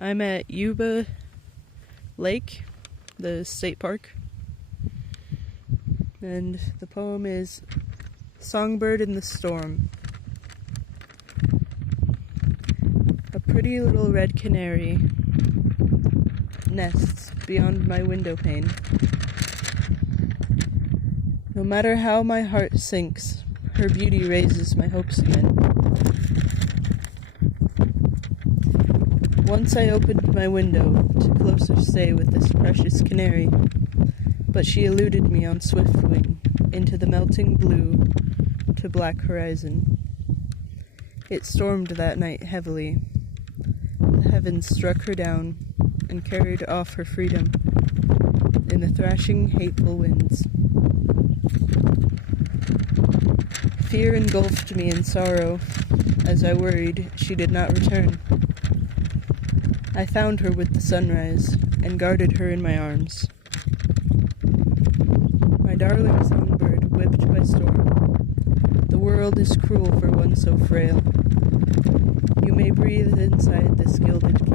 I'm at Yuba Lake, the state park, and the poem is Songbird in the Storm. A pretty little red canary nests beyond my window pane. No matter how my heart sinks, her beauty raises my hopes again. Once I opened my window to closer stay with this precious canary, but she eluded me on swift wing into the melting blue to black horizon. It stormed that night heavily. The heavens struck her down and carried off her freedom in the thrashing, hateful winds. Fear engulfed me in sorrow as I worried she did not return. I found her with the sunrise and guarded her in my arms. My darling songbird, whipped by storm, the world is cruel for one so frail. You may breathe inside this gilded